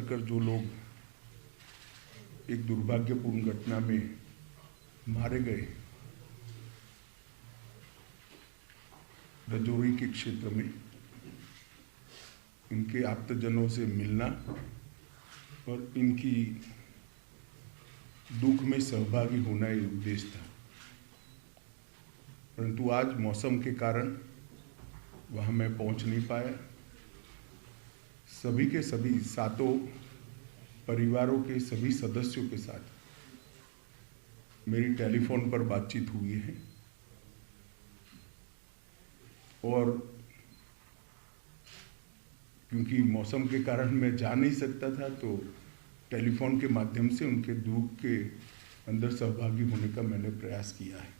कर जो लोग एक दुर्भाग्यपूर्ण घटना में मारे गए, रजौरी के क्षेत्र में, इनके आप्तजनों से मिलना और इनकी दुख में सहभागी होना ये उद्देश्य था। परंतु आज मौसम के कारण वहाँ मैं पहुँच नहीं पाया। सभी के सभी सातों परिवारों के सभी सदस्यों के साथ मेरी टेलीफोन पर बातचीत हुई है और क्योंकि मौसम के कारण मैं जा नहीं सकता था तो टेलीफोन के माध्यम से उनके दुख के अंदर सहभागी होने का मैंने प्रयास किया है।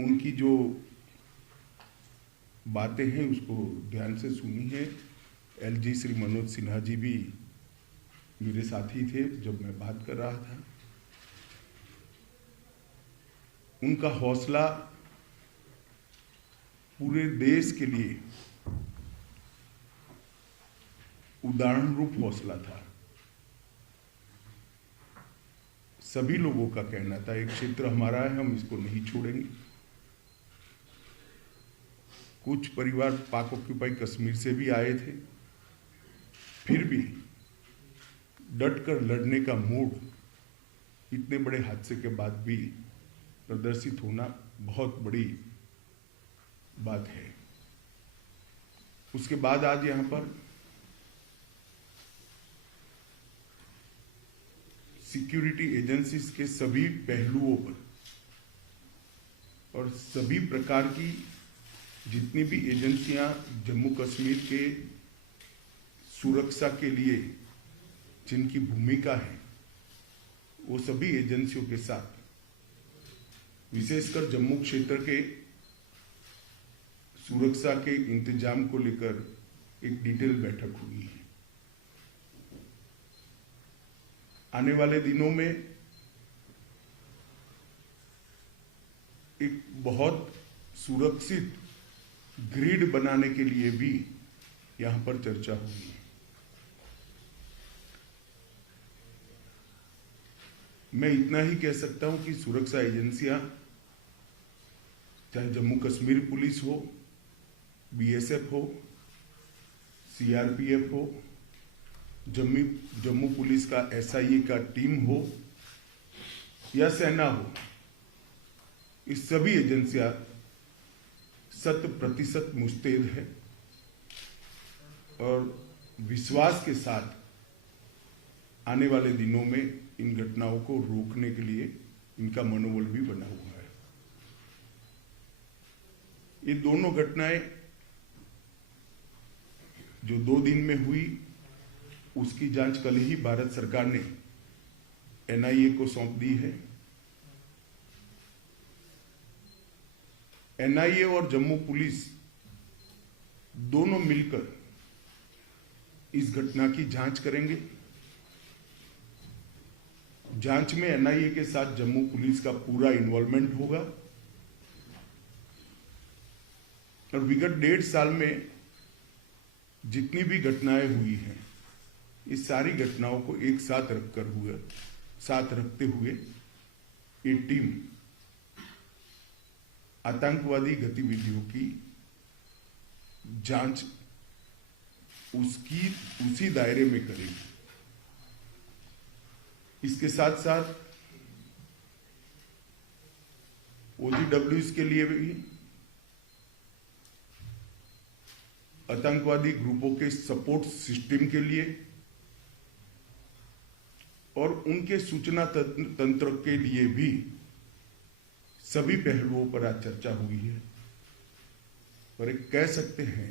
उनकी जो बातें हैं उसको ध्यान से सुनी है। एलजी श्री मनोज सिन्हा जी भी मेरे साथी थे जब मैं बात कर रहा था। उनका हौसला पूरे देश के लिए उदाहरण रूप हौसला था। सभी लोगों का कहना था, एक क्षेत्र हमारा है, हम इसको नहीं छोड़ेंगे। कुछ परिवार पाक ऑक्यूपाई कश्मीर से भी आए थे, फिर भी डट कर लड़ने का मूड इतने बड़े हादसे के बाद भी प्रदर्शित होना बहुत बड़ी बात है। उसके बाद आज यहाँ पर सिक्योरिटी एजेंसीज के सभी पहलुओं पर और सभी प्रकार की जितनी भी एजेंसियां जम्मू कश्मीर के सुरक्षा के लिए जिनकी भूमिका है, वो सभी एजेंसियों के साथ विशेषकर जम्मू क्षेत्र के सुरक्षा के इंतजाम को लेकर एक डिटेल बैठक हुई है। आने वाले दिनों में एक बहुत सुरक्षित ग्रिड बनाने के लिए भी यहां पर चर्चा हुई है। मैं इतना ही कह सकता हूं कि सुरक्षा एजेंसियां, चाहे जम्मू कश्मीर पुलिस हो, बीएसएफ हो, सीआरपीएफ हो, जम्मू पुलिस का एसआईए का टीम हो या सेना हो, इस सभी एजेंसियां 100% मुस्तैद है और विश्वास के साथ आने वाले दिनों में इन घटनाओं को रोकने के लिए इनका मनोबल भी बना हुआ है। ये दोनों घटनाएं जो 2 दिन में हुई, उसकी जांच कल ही भारत सरकार ने एनआईए को सौंप दी है। एनआईए और जम्मू पुलिस दोनों मिलकर इस घटना की जांच करेंगे। जांच में एनआईए के साथ जम्मू पुलिस का पूरा इन्वॉल्वमेंट होगा और विगत 1.5 साल में जितनी भी घटनाएं हुई हैं, इस सारी घटनाओं को एक साथ रखते हुए ये टीम आतंकवादी गतिविधियों की जांच उसी दायरे में करेगी। इसके साथ साथ ओजीडब्ल्यूज के लिए भी आतंकवादी ग्रुपों के सपोर्ट सिस्टम के लिए और उनके सूचना तंत्र के लिए भी सभी पहलुओं पर आज चर्चा हुई है। और एक कह सकते हैं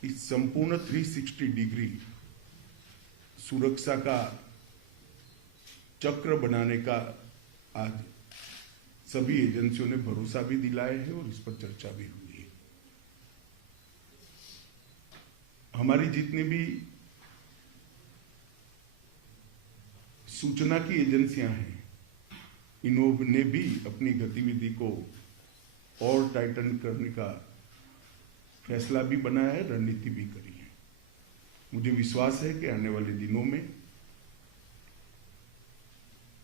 कि संपूर्ण 360 डिग्री सुरक्षा का चक्र बनाने का आज सभी एजेंसियों ने भरोसा भी दिलाया है और इस पर चर्चा भी हुई है। हमारी जितनी भी सूचना की एजेंसियां हैं, इन्होंने भी अपनी गतिविधि को और टाइटन करने का फैसला भी बनाया है, रणनीति भी करी है। मुझे विश्वास है कि आने वाले दिनों में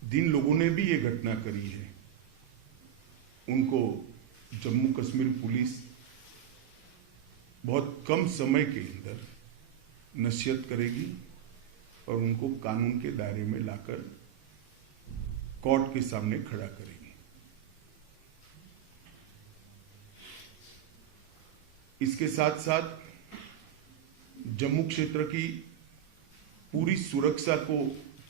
जिन लोगों ने भी ये घटना करी है उनको जम्मू कश्मीर पुलिस बहुत कम समय के अंदर नसीहत करेगी और उनको कानून के दायरे में लाकर कोर्ट के सामने खड़ा करेगी। इसके साथ साथ जम्मू क्षेत्र की पूरी सुरक्षा को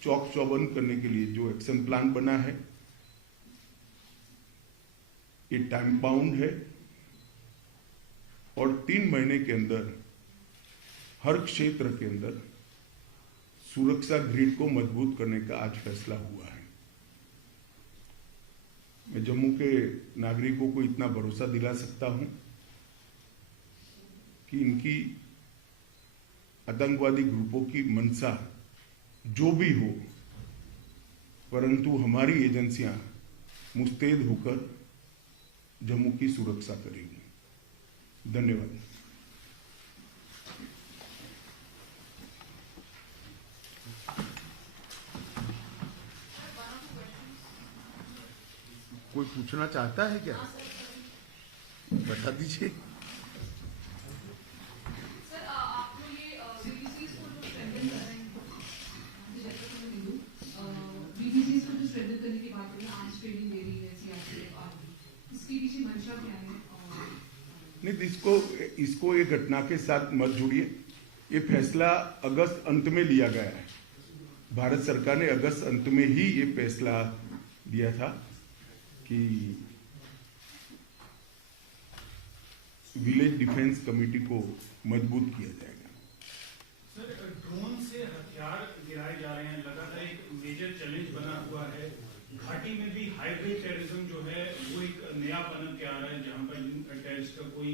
चौक चौबंद करने के लिए जो एक्शन प्लान बना है ये टाइम बाउंड है और 3 महीने के अंदर हर क्षेत्र के अंदर सुरक्षा ग्रिड को मजबूत करने का आज फैसला हुआ है। मैं जम्मू के नागरिकों को इतना भरोसा दिला सकता हूं कि इनकी आतंकवादी ग्रुपों की मंशा जो भी हो, परंतु हमारी एजेंसियां मुस्तैद होकर जम्मू की सुरक्षा करेगी। धन्यवाद। कोई पूछना चाहता है क्या? बता दीजिए। नहीं, इसको ये घटना के साथ मत जुड़िए। ये फैसला अगस्त अंत में लिया गया है। भारत सरकार ने अगस्त अंत में ही ये फैसला दिया था कि विलेज डिफेंस कमेटी को मजबूत किया जाएगा। सर, ड्रोन से हथियार गिराए जा रहे हैं, लगातार एक मेजर चैलेंज बना हुआ है। घाटी में भी हाइब्रिड टेररिज्म जो है वो एक नया पनप के आ रहा है, जहां पर टेररिस्ट का कोई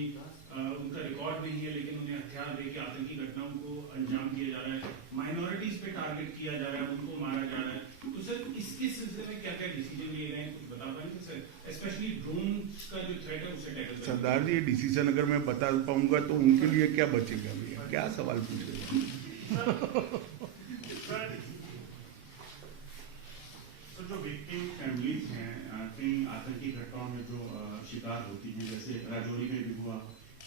उनका रिकॉर्ड नहीं है, लेकिन उन्हें हथियार देके आतंकी घटनाओं को अंजाम दिया जा रहा है। माइनॉरिटीज पे टारगेट किया जा रहा है, उनको मारा जा रहा है। तो सर, इसके सिलसिले में क्या क्या डिसीजन लिए गए हैं, कुछ बता पाएंगे सर? स्पेशली ड्रोन का जो थ्रेट है उसे टैकल। सरदार जी, ये डिसीजन अगर मैं बता पाऊंगा तो उनके लिए क्या बचेगा भैया? क्या सवाल पूछ रहे हैं? जो विक्टिम फैमिलीज हैं इन आतंकी घटनाओं में जो शिकार होती हैं, जैसे राजौरी में भी हुआ,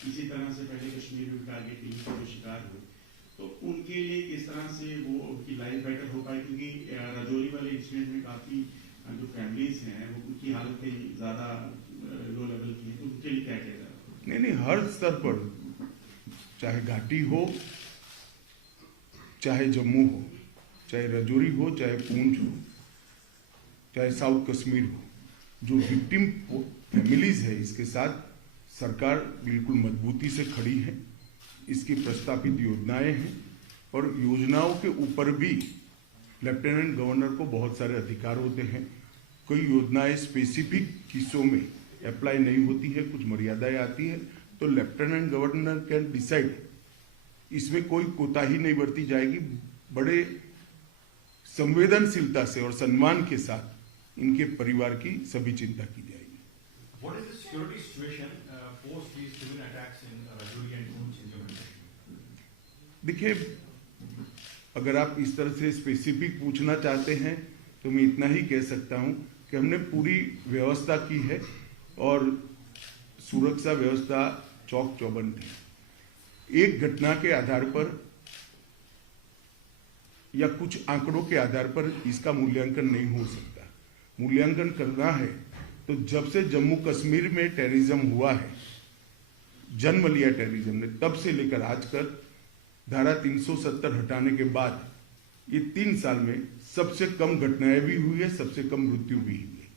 इसी तरह से पहले कश्मीर में टारगेटिंग के जो शिकार हुए, तो उनके लिए किस तरह से वो उनकी लाइफ बेटर हो पाए? क्योंकि राजौरी वाले इंसिडेंट में काफी जो फैमिलीज हैं वो उनकी हालतें ज्यादा लो लेवल की हैं, तो उनके लिए क्या किया जाए? नहीं, हर स्तर पर, चाहे घाटी हो, चाहे जम्मू हो, चाहे राजौरी हो, चाहे पूंछ हो, चाहे साउथ कश्मीर हो, जो विक्टिम फैमिलीज है इसके साथ सरकार बिल्कुल मजबूती से खड़ी है। इसकी प्रस्तावित योजनाएं हैं और योजनाओं के ऊपर भी लेफ्टिनेंट गवर्नर को बहुत सारे अधिकार होते हैं। कई योजनाएं स्पेसिफिक किस्सों में अप्लाई नहीं होती है, कुछ मर्यादाएं आती है, तो लेफ्टिनेंट गवर्नर कैन डिसाइड। इसमें कोई कोताही नहीं बरती जाएगी। बड़े संवेदनशीलता से और सम्मान के साथ इनके परिवार की सभी चिंता की जाएगी। What is the security situation post these civil attacks in Rajouri and Poonch in Jammu and Kashmir? देखिए, अगर आप इस तरह से स्पेसिफिक पूछना चाहते हैं तो मैं इतना ही कह सकता हूं कि हमने पूरी व्यवस्था की है और सुरक्षा व्यवस्था चौक चौबंद है। एक घटना के आधार पर या कुछ आंकड़ों के आधार पर इसका मूल्यांकन नहीं हो सकता। मूल्यांकन करना है तो जब से जम्मू कश्मीर में टेररिज्म हुआ है, जन्म लिया टेररिज्म ने, तब से लेकर आज तक धारा 370 हटाने के बाद ये 3 साल में सबसे कम घटनाएं भी हुई है, सबसे कम मृत्यु भी हुई है।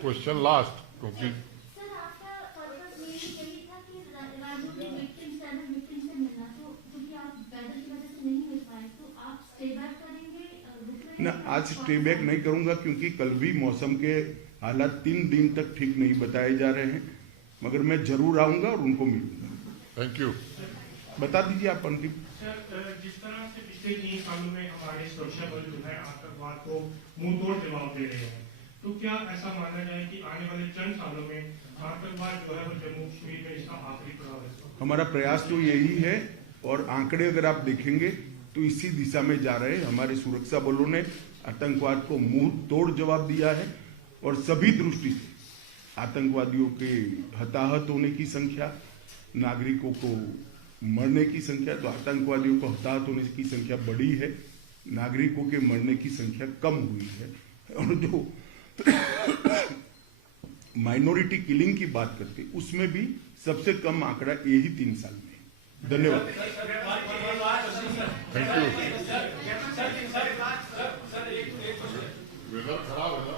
क्वेश्चन लास्ट, क्योंकि ना, आज स्टे बैक नहीं करूंगा क्योंकि कल भी मौसम के हालात 3 दिन तक ठीक नहीं बताए जा रहे हैं, मगर मैं जरूर आऊंगा और उनको मिलूंगा। Thank you. बता दीजिए आप अंतिम। जिस तरह से पिछले 3 सालों में हमारे सुरक्षा बल जो है आतंकवाद को मुंहतोड़ जवाब दे रहे हैं, तो क्या ऐसा माना जाए कि आने वाले चंद सालों में आतंकवाद जो है वो जम्मू कश्मीर में इसका आखिरी पड़ाव है? हमारा प्रयास तो यही है और आंकड़े अगर आप देखेंगे तो इसी दिशा में जा रहे हैं। हमारे सुरक्षा बलों ने आतंकवाद को मुंह तोड़ जवाब दिया है और सभी दृष्टि से आतंकवादियों के हताहत होने की संख्या, नागरिकों को मरने की संख्या, तो आतंकवादियों को हताहत होने की संख्या बढ़ी है, नागरिकों के मरने की संख्या कम हुई है। और जो माइनॉरिटी किलिंग की बात करते उसमें भी सबसे कम आंकड़ा यही 3 साल में है। धन्यवाद। Thank you. वेदर खराब है ना।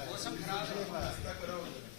मौसम खराब है।